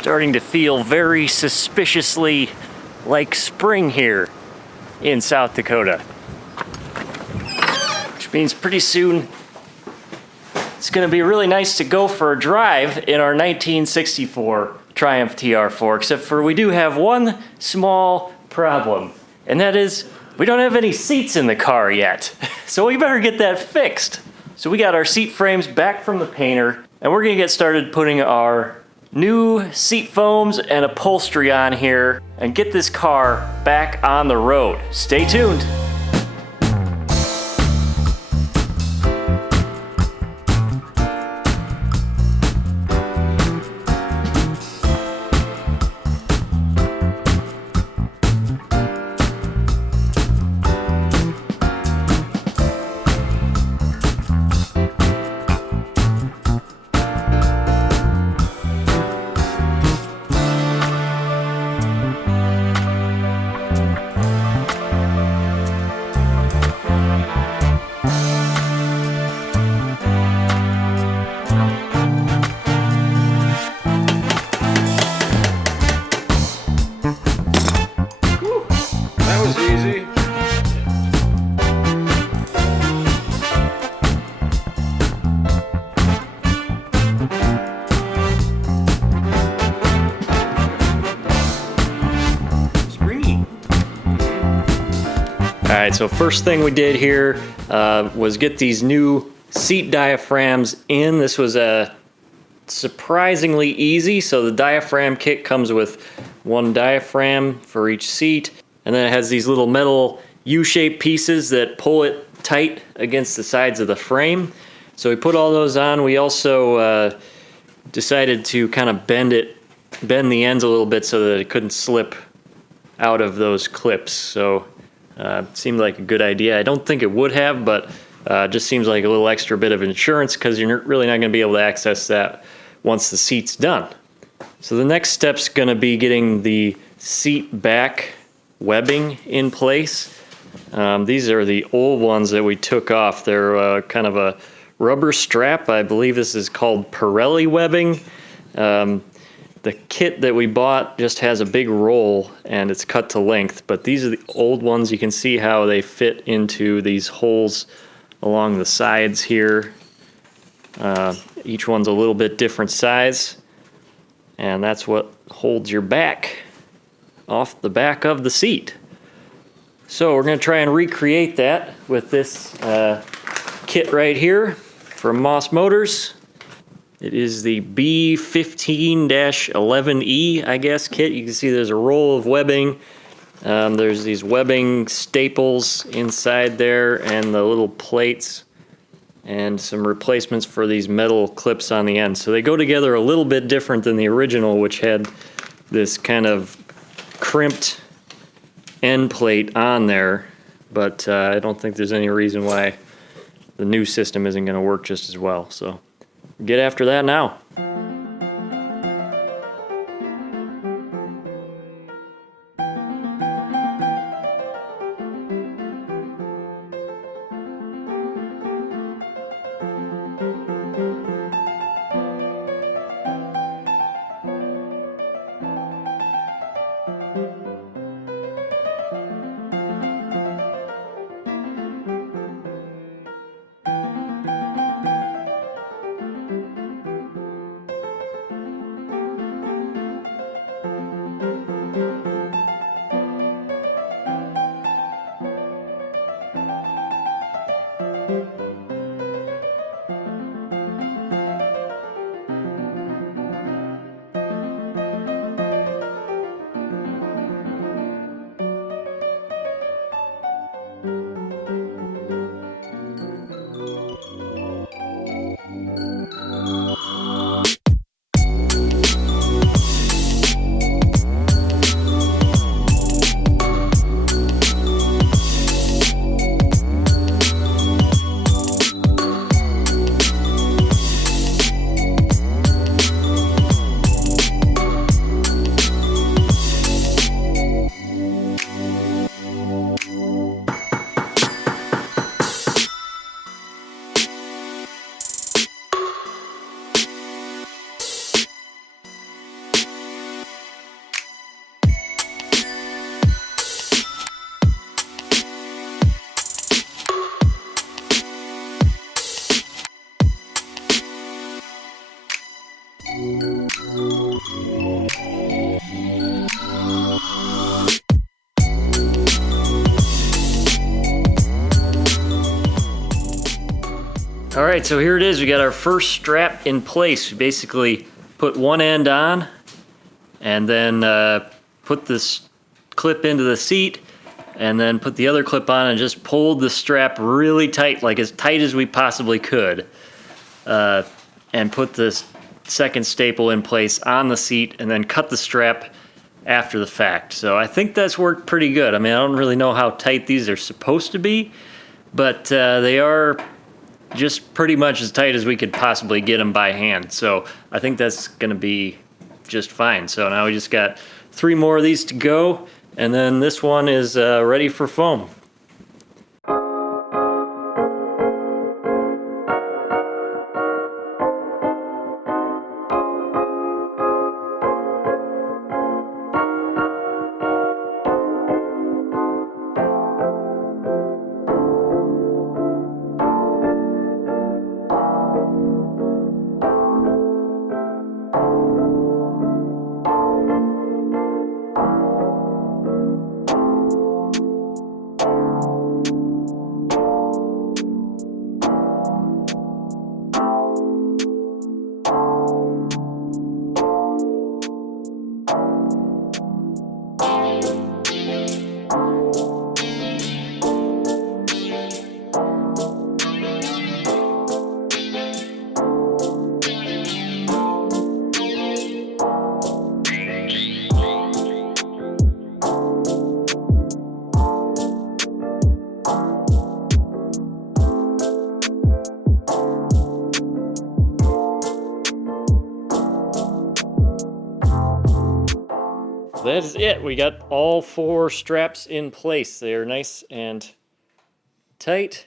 Starting to feel very suspiciously like spring here in South Dakota. Which means pretty soon it's gonna be really nice to go for a drive in our 1964 Triumph TR4, except for we do have one small problem, and that is we don't have any seats in the car yet. So we better get that fixed. So we got our seat frames back from the painter, and we're gonna get started putting our new seat foams and upholstery on here and get this car back on the road. Stay tuned. All right, so first thing we did here was get these new seat diaphragms in. This was surprisingly easy. So the diaphragm kit comes with one diaphragm for each seat, and then it has these little metal U-shaped pieces that pull it tight against the sides of the frame. So we put all those on. We also decided to kind of bend the ends a little bit so that it couldn't slip out of those clips. So it seemed like a good idea. I don't think it would have, but it just seems like a little extra bit of insurance because you're really not going to be able to access that once the seat's done. So the next step's going to be getting the seat back webbing in place. These are the old ones that we took off. They're kind of a rubber strap. I believe this is called Pirelli webbing. The kit that we bought just has a big roll and it's cut to length, but these are the old ones. You can see how they fit into these holes along the sides here. Each one's a little bit different size, and that's what holds your back off the back of the seat. So we're going to try and recreate that with this kit right here from Moss Motors. It is the B15-11E, I guess, kit. You can see there's a roll of webbing. There's these webbing staples inside there and the little plates and some replacements for these metal clips on the end. So they go together a little bit different than the original, which had this kind of crimped end plate on there. But I don't think there's any reason why the new system isn't going to work just as well. So get after that now. All right, so here it is. We got our first strap in place. We basically put one end on and then put this clip into the seat and then put the other clip on and just pulled the strap really tight, like as tight as we possibly could, and put this second staple in place on the seat and then cut the strap after the fact. So I think that's worked pretty good. I mean, I don't really know how tight these are supposed to be, but they are just pretty much as tight as we could possibly get them by hand. So I think that's going to be just fine. So now we just got 3 more of these to go, and then this one is ready for foam. That is it. We got all 4 straps in place. They are nice and tight.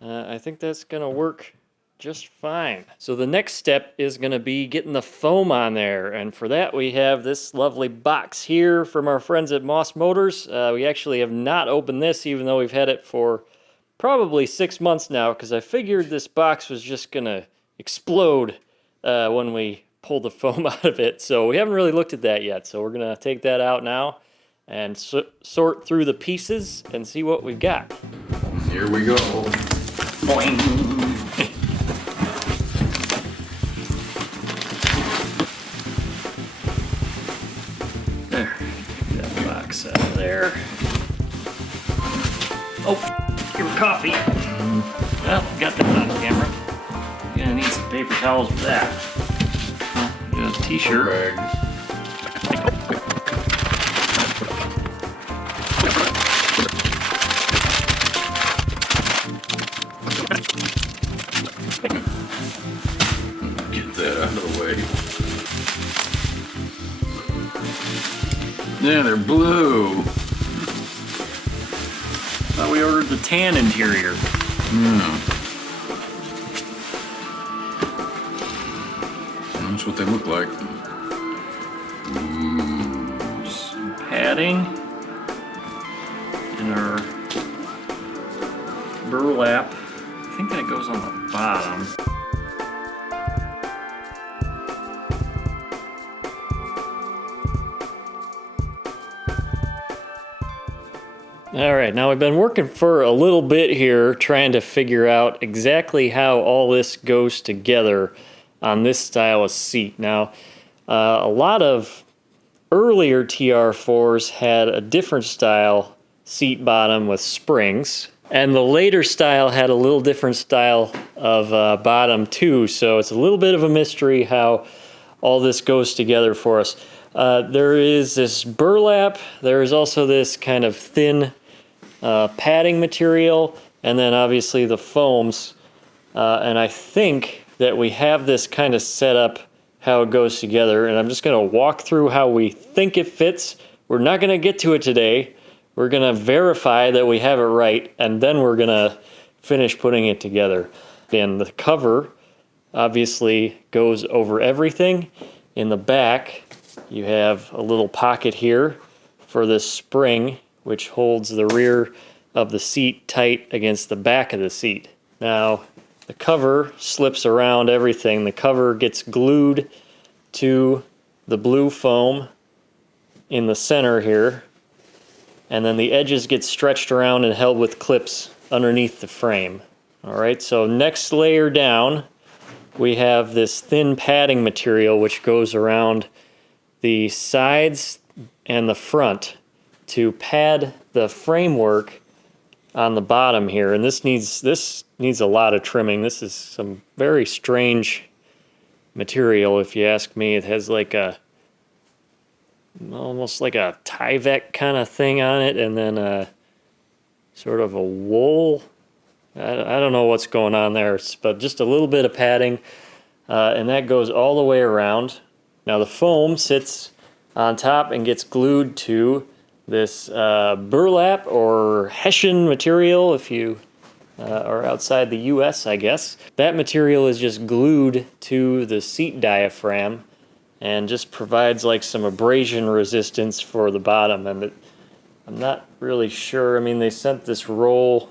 I think that's going to work just fine. So the next step is going to be getting the foam on there. And for that, we have this lovely box here from our friends at Moss Motors. We actually have not opened this, even though we've had it for probably 6 months now, because I figured this box was just going to explode when we pull the foam out of it. So we haven't really looked at that yet. So we're gonna take that out now and sort through the pieces and see what we've got. Here we go. Boing. There, get that box out of there. Oh, your coffee. Well, got that on camera. Gonna need some paper towels for that. A t-shirt. Get that out of the way. Yeah, they're blue. Thought we ordered the tan interior. That's what they look like. Some padding in our burlap. I think that goes on the bottom. All right, now we've been working for a little bit here trying to figure out exactly how all this goes together on this style of seat. Now, a lot of earlier TR4s had a different style seat bottom with springs, and the later style had a little different style of bottom too, so it's a little bit of a mystery how all this goes together for us. There is this burlap, there is also this kind of thin padding material, and then obviously the foams, and I think that we have this kind of set up how it goes together, and I'm just going to walk through how we think it fits. We're not going to get to it today. We're going to verify that we have it right, and then we're going to finish putting it together. And the cover obviously goes over everything. In the back, you have a little pocket here for this spring, which holds the rear of the seat tight against the back of the seat. Now, the cover slips around everything. The cover gets glued to the blue foam in the center here, and then the edges get stretched around and held with clips underneath the frame. All right, so next layer down, we have this thin padding material which goes around the sides and the front to pad the framework on the bottom here. And this needs a lot of trimming. This is some very strange material, if you ask me. It has like almost like a Tyvek kind of thing on it, and then sort of a wool. I don't know what's going on there, but just a little bit of padding, and that goes all the way around. Now the foam sits on top and gets glued to this burlap or Hessian material if you are outside the US, I guess. That material is just glued to the seat diaphragm and just provides like some abrasion resistance for the bottom. And I'm not really sure. I mean, they sent this roll.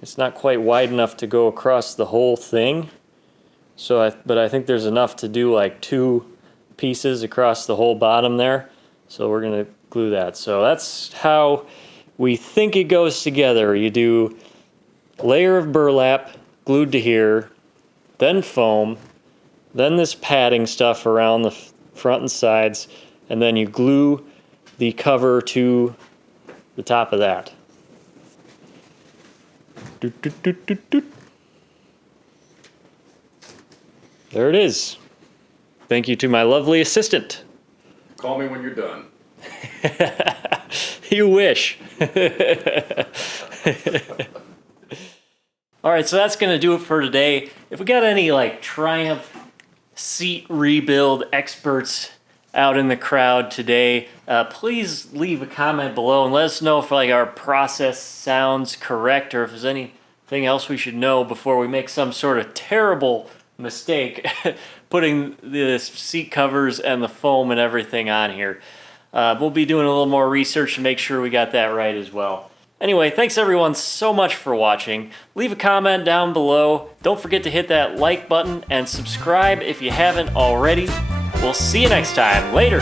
It's not quite wide enough to go across the whole thing. But I think there's enough to do like 2 pieces across the whole bottom there. So we're gonna glue that. So that's how we think it goes together. You do layer of burlap glued to here, then foam, then this padding stuff around the front and sides, and then you glue the cover to the top of that. Doot, doot, doot, doot, doot. There it is. Thank you to my lovely assistant. Call me when you're done. You wish. All right, so that's gonna do it for today. If we got any like Triumph seat rebuild experts out in the crowd today, please leave a comment below and let us know if like our process sounds correct or if there's anything else we should know before we make some sort of terrible mistake putting the seat covers and the foam and everything on here. We'll be doing a little more research to make sure we got that right as well. Anyway, thanks everyone so much for watching. Leave a comment down below. Don't forget to hit that like button and subscribe if you haven't already. We'll see you next time. Later.